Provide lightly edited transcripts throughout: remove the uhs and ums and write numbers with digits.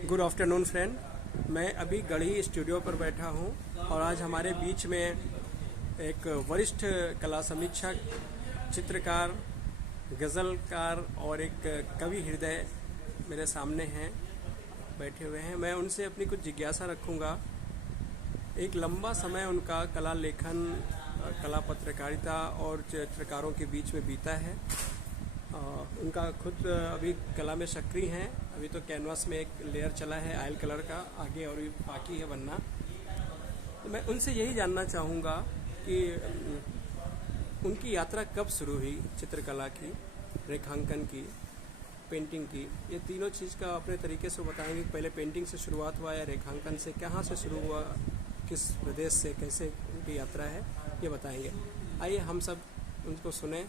Good afternoon friend. मैं अभी गढ़ी studio पर बैठा हूं और आज हमारे बीच में एक वरिष्ठ कला समीक्षक, चित्रकार, गज़लकार और एक कवि हृदय मेरे सामने हैं, बैठे हुए हैं। मैं उनसे अपनी कुछ जिज्ञासा रखूंगा। एक लंबा समय उनका कला लेखन, कला पत्रकारिता और चित्रकारों के बीच में बीता है। उनका खुद अभी कला में सक्रिय हैं। अभी तो कैनवास में एक लेयर चला है ऑयल कलर का, आगे और भी बाकी है बनना। तो मैं उनसे यही जानना चाहूँगा कि उनकी यात्रा कब शुरू हुई, चित्रकला की, रेखांकन की, पेंटिंग की। ये तीनों चीज़ का अपने तरीके से बताएंगे। पहले पेंटिंग से शुरुआत हुआ या रेखांकन से, कहाँ से शुरू हुआ, किस प्रदेश से, कैसे उनकी यात्रा है, ये बताएंगे। आइए हम सब उनको सुने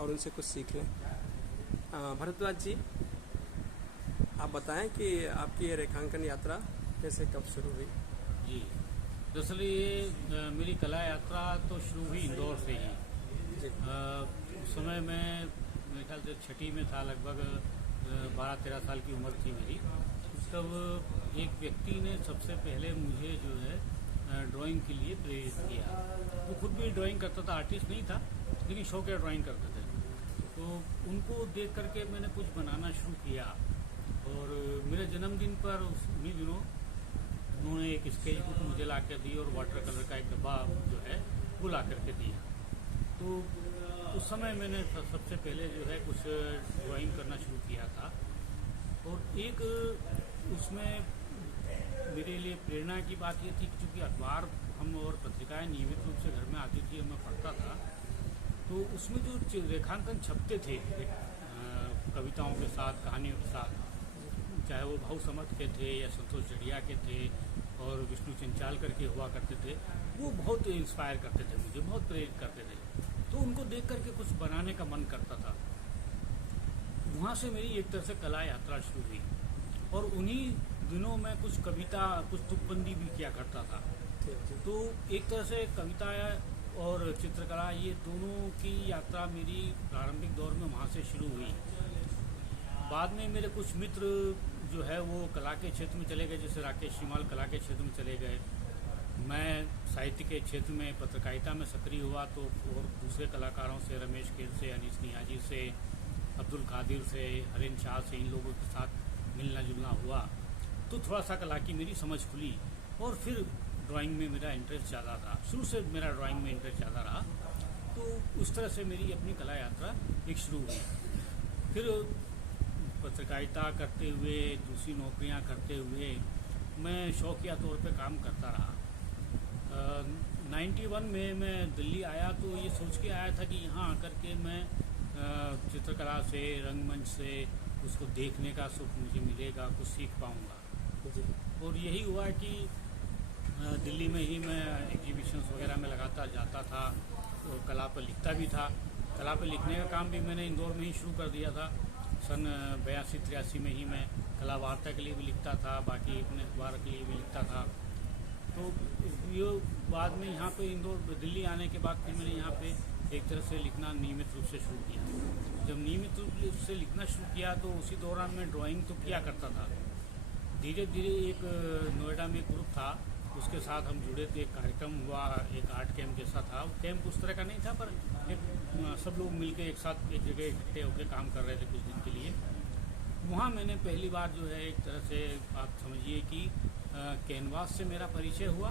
और उनसे कुछ सीख लें। भरद्वाज जी, आप बताएं कि आपकी ये रेखांकन यात्रा कैसे, कब शुरू हुई? जी, दरअसल ये मेरी कला यात्रा तो शुरू हुई इंदौर से ही। उस समय मैं मेरे ख्याल से छठी में था, लगभग 12-13 साल की उम्र थी मेरी। तब एक व्यक्ति ने सबसे पहले मुझे जो है ड्राइंग के लिए प्रेरित किया। वो खुद भी ड्राइंग करता था, आर्टिस्ट नहीं था, लेकिन शौकिया ड्राइंग करते थे। तो उनको देख करके मैंने कुछ बनाना शुरू किया और मेरे जन्मदिन पर उन्हीं दिनों उन्होंने एक स्केच बुक मुझे ला कर दी और वाटर कलर का एक डब्बा जो है वो ला करके दिया। तो उस समय मैंने सबसे पहले जो है कुछ ड्राइंग करना शुरू किया था। और एक उसमें मेरे लिए प्रेरणा की बात ये थी कि चूँकि अखबार हम और पत्रिकाएं नियमित रूप से घर में आती थी और मैं पढ़ता था, तो उसमें जो रेखांकन छपते थे कविताओं के साथ, कहानियों के साथ, चाहे वो भाऊ समर्थ के थे या संतोष जड़िया के थे और विष्णु चंचाल करके हुआ करते थे, वो बहुत इंस्पायर करते थे, मुझे बहुत प्रेरित करते थे। तो उनको देख करके कुछ बनाने का मन करता था। वहाँ से मेरी एक तरह से कला यात्रा शुरू हुई और उन्हीं दिनों में कुछ कविता, कुछ तुकबंदी भी किया करता था। तो एक तरह से कविता और चित्रकला, ये दोनों की यात्रा मेरी प्रारंभिक दौर में वहाँ से शुरू हुई। बाद में मेरे कुछ मित्र जो है वो कला के क्षेत्र में चले गए, जैसे राकेश शिमाल कला के क्षेत्र में चले गए। मैं साहित्य के क्षेत्र में, पत्रकारिता में सक्रिय हुआ, तो और दूसरे कलाकारों से, रमेश खेर से, अनीस नियाजी से, अब्दुल कादिर से, हरीन शाह से, इन लोगों के साथ मिलना जुलना हुआ। तो थोड़ा सा कला की मेरी समझ खुली और फिर ड्राइंग में मेरा इंटरेस्ट ज़्यादा था। शुरू से मेरा ड्राइंग में इंटरेस्ट ज़्यादा रहा। तो उस तरह से मेरी अपनी कला यात्रा एक शुरू हुई। फिर पत्रकारिता करते हुए, दूसरी नौकरियां करते हुए मैं शौकिया तौर पे काम करता रहा। 91 में मैं दिल्ली आया तो ये सोच के आया था कि यहाँ आकर के मैं चित्रकला से, रंगमंच से उसको देखने का सुख मुझे मिलेगा, कुछ सीख पाऊँगा। और यही हुआ कि दिल्ली में ही मैं एग्जीबिशंस वगैरह में लगातार जाता था और कला पर लिखता भी था। कला पर लिखने का काम भी मैंने इंदौर में ही शुरू कर दिया था। सन 82-83 में ही मैं कला वार्ता के लिए भी लिखता था, बाकी अपने अखबार के लिए भी लिखता था। तो ये बाद में यहाँ पे इंदौर, दिल्ली आने के बाद फिर मैंने यहाँ पे एक तरह से लिखना नियमित रूप से शुरू किया। जब नियमित रूप से लिखना शुरू किया तो उसी दौरान मैं ड्राइंग तो किया करता था। धीरे धीरे एक नोएडा में एक ग्रुप था, उसके साथ हम जुड़े थे। एक कार्यक्रम हुआ, एक आर्ट कैंप जैसा था। कैंप उस तरह का नहीं था, पर एक सब लोग मिलकर एक साथ एक जगह इकट्ठे होकर काम कर रहे थे कुछ दिन के लिए। वहाँ मैंने पहली बार जो है एक तरह से आप समझिए कि कैनवास से मेरा परिचय हुआ।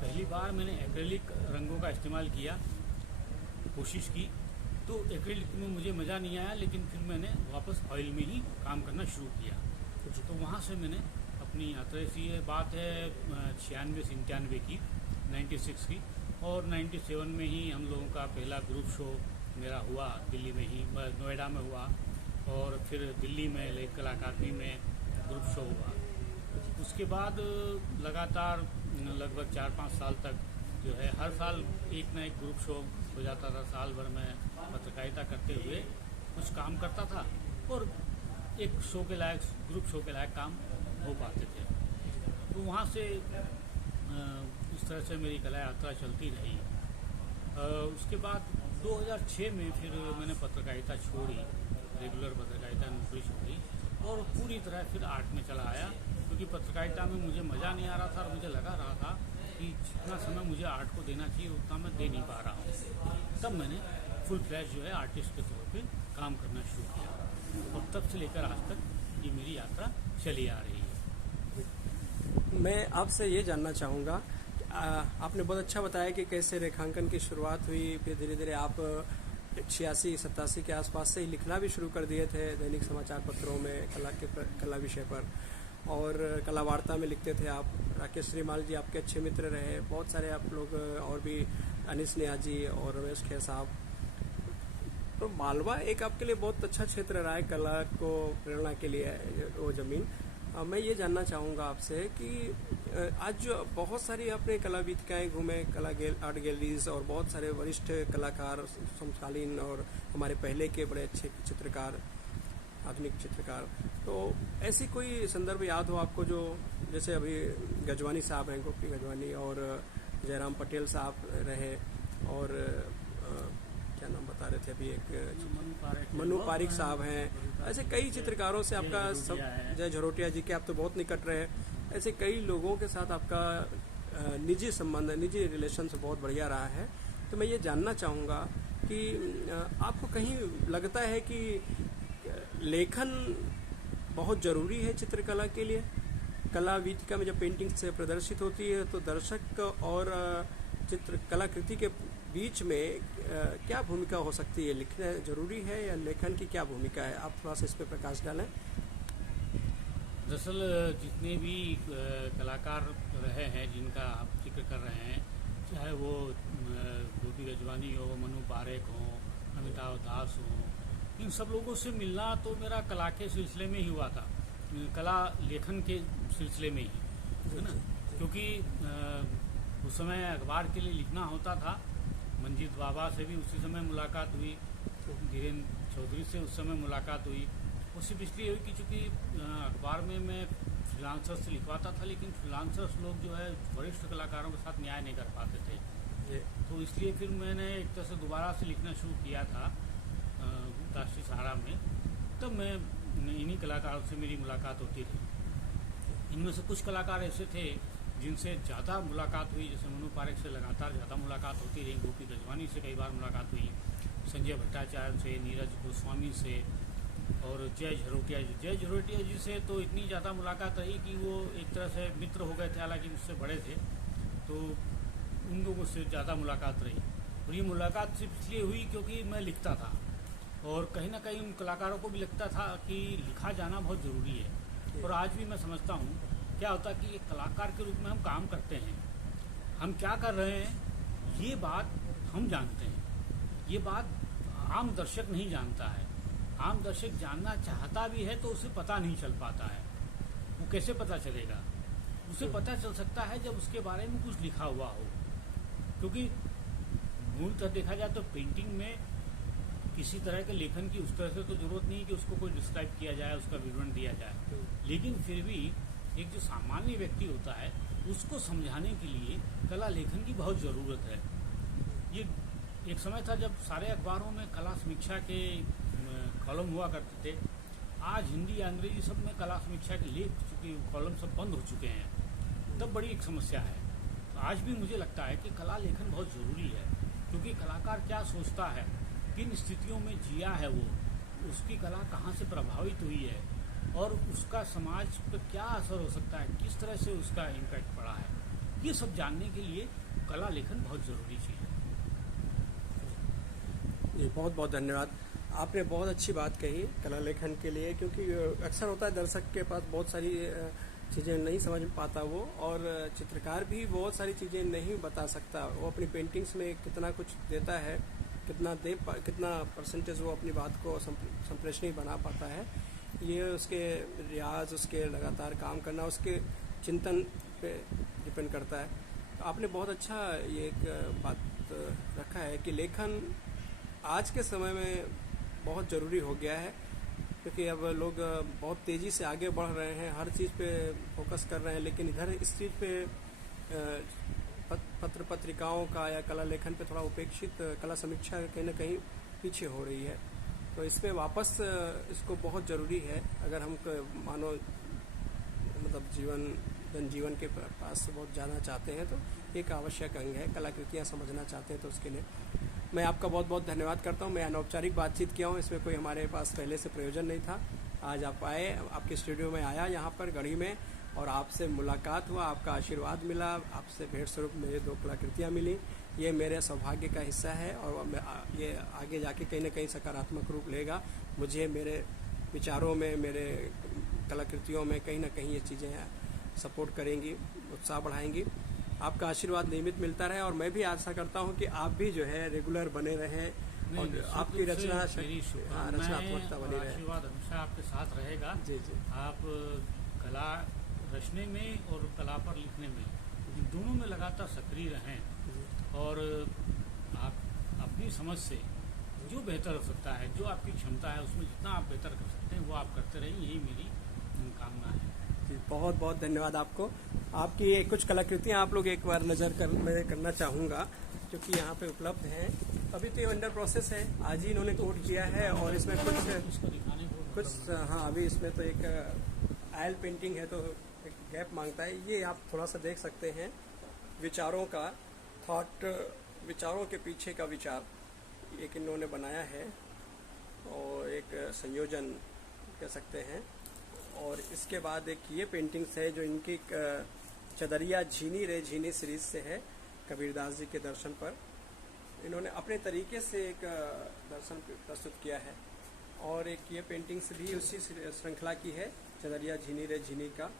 पहली बार मैंने एक्रेलिक रंगों का इस्तेमाल किया, कोशिश की। तो एक्रेलिक में मुझे मज़ा नहीं आया, लेकिन फिर मैंने वापस ऑयल में ही काम करना शुरू किया। तो वहाँ से मैंने अपनी यात्रा से, ये बात है 96-97 की, 96 की। और 97 में ही हम लोगों का पहला ग्रुप शो मेरा हुआ, दिल्ली में ही, नोएडा में हुआ। और फिर दिल्ली में लेख कला अकादमी में ग्रुप शो हुआ। उसके बाद लगातार लगभग 4-5 साल तक जो है हर साल एक ना एक ग्रुप शो हो जाता था। साल भर में पत्रकारिता करते हुए कुछ काम करता था और एक शो के लायक, ग्रुप शो के लायक काम हो पाते थे। तो वहाँ से इस तरह से मेरी कला यात्रा चलती रही। उसके बाद 2006 में फिर मैंने पत्रकारिता छोड़ी, रेगुलर पत्रकारिता नौकरी छोड़ी और पूरी तरह फिर आर्ट में चला आया, क्योंकि पत्रकारिता में मुझे मज़ा नहीं आ रहा था और मुझे लगा रहा था कि जितना समय मुझे आर्ट को देना चाहिए उतना मैं दे नहीं पा रहा हूँ। तब मैंने फुल फ्लैश जो है आर्टिस्ट के तौर पे काम करना शुरू किया और तब से लेकर आज तक ये मेरी यात्रा चली आ रही है। मैं आपसे ये जानना चाहूँगा, आपने बहुत अच्छा बताया कि कैसे रेखांकन की शुरुआत हुई, फिर धीरे धीरे आप 86-87 के आसपास से ही लिखना भी शुरू कर दिए थे दैनिक समाचार पत्रों में कला विषय पर, और कला वार्ता में लिखते थे आप। राकेश श्रीमाल जी आपके अच्छे मित्र रहे, बहुत सारे आप लोग और भी अनिस नेहा जी और रमेश खेर साहब। तो मालवा एक आपके लिए बहुत अच्छा क्षेत्र रहा है कला को प्रेरणा के लिए, वो जमीन। मैं ये जानना चाहूँगा आपसे कि आज जो बहुत सारी आपने कला वीथिकाएँ घूमे, आर्ट गैलरीज, और बहुत सारे वरिष्ठ कलाकार समकालीन और हमारे पहले के बड़े अच्छे चित्रकार, आधुनिक चित्रकार, तो ऐसी कोई संदर्भ याद हो आपको जो, जैसे अभी गजवानी साहब हैं, गोपी गजवानी, और जयराम पटेल साहब रहे, और क्या नाम बता रहे थे अभी, एक मनु पारिक साहब हैं। ऐसे कई चित्रकारों से आपका सब, जय झरोटिया जी के आप तो बहुत निकट रहे, ऐसे कई लोगों के साथ आपका निजी संबंध, निजी रिलेशन से बहुत बढ़िया रहा है। तो मैं ये जानना चाहूँगा कि आपको कहीं लगता है कि लेखन बहुत ज़रूरी है चित्रकला के लिए? कला वीथिका में जब पेंटिंग से प्रदर्शित होती है तो दर्शक और चित्र कलाकृति के बीच में क्या भूमिका हो सकती है? लिखना जरूरी है या लेखन की क्या भूमिका है? आप थोड़ा सा इस पर प्रकाश डालें। दरअसल जितने भी कलाकार रहे हैं जिनका आप जिक्र कर रहे हैं, चाहे वो गोपी गजवानी हो, मनु पारेख हो, अमिताभ दास हो, इन सब लोगों से मिलना तो मेरा कला के सिलसिले में ही हुआ था, कला लेखन के सिलसिले में ही, है ना। क्योंकि उस समय अखबार के लिए लिखना होता था। मंजीत बाबा से भी उसी समय मुलाकात हुई, धीरेन्द्र चौधरी से उस समय मुलाकात हुई। उससे इसलिए हुई कि चूँकि अखबार में मैं फ्रीलांसर से लिखवाता था, लेकिन फ्रीलांसर्स लोग जो है वरिष्ठ कलाकारों के साथ न्याय नहीं कर पाते थे, तो इसलिए फिर मैंने एक तरह से दोबारा से लिखना शुरू किया था राष्ट्रीय सहारा में। तब मैं इन्हीं कलाकारों से मेरी मुलाकात होती थी। इनमें से कुछ कलाकार ऐसे थे जिनसे ज़्यादा मुलाकात हुई, जैसे मनु पारेख से लगातार ज़्यादा मुलाकात होती रही, गोपी गजवानी से कई बार मुलाकात हुई, संजय भट्टाचार्य से, नीरज गोस्वामी से, और जय झरोटिया जी से तो इतनी ज़्यादा मुलाकात रही कि वो एक तरह से मित्र हो गए थे, हालांकि मुझसे बड़े थे, तो उन लोगों से ज़्यादा मुलाकात रही। और ये मुलाकात सिर्फ इसलिए हुई क्योंकि मैं लिखता था, और कहीं ना कहीं उन कलाकारों को भी लगता था कि लिखा जाना बहुत ज़रूरी है। और आज भी मैं समझता हूँ क्या होता है कि एक कलाकार के रूप में हम काम करते हैं, हम क्या कर रहे हैं ये बात हम जानते हैं, ये बात आम दर्शक नहीं जानता है। आम दर्शक जानना चाहता भी है तो उसे पता नहीं चल पाता है। वो कैसे पता चलेगा? उसे पता चल सकता है जब उसके बारे में कुछ लिखा हुआ हो, क्योंकि मूलतः देखा जाए तो पेंटिंग में किसी तरह के लेखन की उस तरह से तो जरूरत नहीं कि उसको कोई डिस्क्राइब किया जाए, उसका विवरण दिया जाए, लेकिन फिर भी एक जो सामान्य व्यक्ति होता है उसको समझाने के लिए कला लेखन की बहुत ज़रूरत है। ये एक समय था जब सारे अखबारों में कला समीक्षा के कॉलम हुआ करते थे। आज हिंदी या अंग्रेजी सब में कला समीक्षा के लेख चूँकि कॉलम सब बंद हो चुके हैं, तब बड़ी एक समस्या है। तो आज भी मुझे लगता है कि कला लेखन बहुत ज़रूरी है, क्योंकि कलाकार क्या सोचता है, किन स्थितियों में जिया है वो, उसकी कला कहाँ से प्रभावित हुई है, और उसका समाज पर क्या असर हो सकता है, किस तरह से उसका इम्पैक्ट पड़ा है, ये सब जानने के लिए कला लेखन बहुत ज़रूरी चीज़ है। जी बहुत बहुत धन्यवाद। आपने बहुत अच्छी बात कही कला लेखन के लिए, क्योंकि अक्सर होता है दर्शक के पास बहुत सारी चीज़ें नहीं समझ पाता वो, और चित्रकार भी बहुत सारी चीज़ें नहीं बता सकता। वो अपनी पेंटिंग्स में कितना कुछ देता है, कितना परसेंटेज वो अपनी बात को संप्रेषणीय बना पाता है, ये उसके रियाज, उसके लगातार काम करना, उसके चिंतन पे डिपेंड करता है। तो आपने बहुत अच्छा ये एक बात रखा है कि लेखन आज के समय में बहुत ज़रूरी हो गया है, क्योंकि अब लोग बहुत तेज़ी से आगे बढ़ रहे हैं, हर चीज़ पे फोकस कर रहे हैं, लेकिन इधर इस चीज़ पे पत्र पत्रिकाओं का या कला लेखन पे थोड़ा उपेक्षित, कला समीक्षा कहीं ना कहीं पीछे हो रही है। तो इसमें वापस इसको बहुत ज़रूरी है। अगर हम मानो मतलब जनजीवन के पास बहुत जाना चाहते हैं तो एक आवश्यक अंग है। कलाकृतियाँ समझना चाहते हैं तो उसके लिए मैं आपका बहुत बहुत धन्यवाद करता हूँ। मैं अनौपचारिक बातचीत किया हूँ, इसमें कोई हमारे पास पहले से प्रयोजन नहीं था। आज आप आए, आपके स्टूडियो में आया यहाँ पर गढ़ी में, और आपसे मुलाकात हुआ, आपका आशीर्वाद मिला, आपसे भेंट स्वरूप मेरे 2 कलाकृतियाँ मिली। ये मेरे सौभाग्य का हिस्सा है और ये आगे जाके कहीं ना कहीं सकारात्मक रूप लेगा। मुझे मेरे विचारों में, मेरे कलाकृतियों में कहीं ना कहीं ये चीज़ें सपोर्ट करेंगी, उत्साह बढ़ाएंगी। आपका आशीर्वाद नियमित मिलता रहे और मैं भी आशा करता हूँ कि आप भी जो है रेगुलर बने रहें और आपकी रचनात्मकता बनी रहे। आशीर्वाद हमेशा आपके साथ रहेगा। जी जी। आप कला रचने में और कला पर लिखने में दोनों में लगातार सक्रिय रहें और आप अपनी समझ से जो बेहतर हो सकता है, जो आपकी क्षमता है उसमें जितना आप बेहतर कर सकते हैं वो आप करते रहें, यही मेरी कामना है। जी, बहुत बहुत धन्यवाद आपको। आपकी कुछ कलाकृतियाँ आप लोग एक बार मैं करना चाहूँगा, जो कि यहाँ पे उपलब्ध हैं। अभी तो ये अंडर प्रोसेस है, आज ही इन्होंने कोट किया है और इसमें कुछ हाँ, अभी इसमें तो एक आयल पेंटिंग है तो एक गैप मांगता है। ये आप थोड़ा सा देख सकते हैं विचारों का थॉट, विचारों के पीछे का विचार एक इन्होंने बनाया है और एक संयोजन कह सकते हैं। और इसके बाद एक ये पेंटिंग्स है जो इनकी चदरिया झीनी रे झीनी सीरीज से है, कबीरदास जी के दर्शन पर इन्होंने अपने तरीके से एक दर्शन प्रस्तुत किया है। और एक ये पेंटिंग्स भी उसी श्रृंखला की है, चदरिया झीनी रे झीनी का,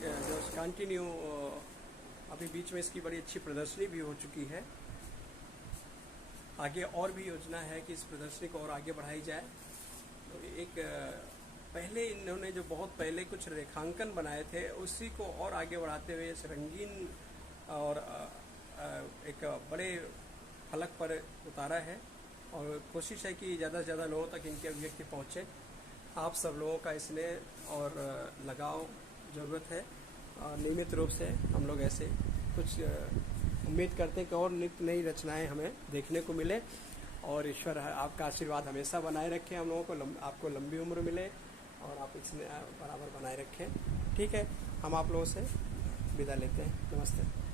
जो कंटिन्यू अभी बीच में इसकी बड़ी अच्छी प्रदर्शनी भी हो चुकी है। आगे और भी योजना है कि इस प्रदर्शनी को और आगे बढ़ाई जाए। तो एक पहले इन्होंने जो बहुत पहले कुछ रेखांकन बनाए थे उसी को और आगे बढ़ाते हुए इस रंगीन और एक बड़े फलक पर उतारा है और कोशिश है कि ज़्यादा से ज़्यादा लोगों तक इनकी अभिव्यक्ति पहुँचे। आप सब लोगों का स्नेह और लगाव ज़रूरत है। नियमित रूप से हम लोग ऐसे कुछ उम्मीद करते हैं कि और नित्य नई रचनाएं हमें देखने को मिले और ईश्वर आपका आशीर्वाद हमेशा बनाए रखें, हम लोगों को आपको लंबी उम्र मिले और आप इसमें बराबर बनाए रखें। ठीक है, हम आप लोगों से विदा लेते हैं। नमस्ते।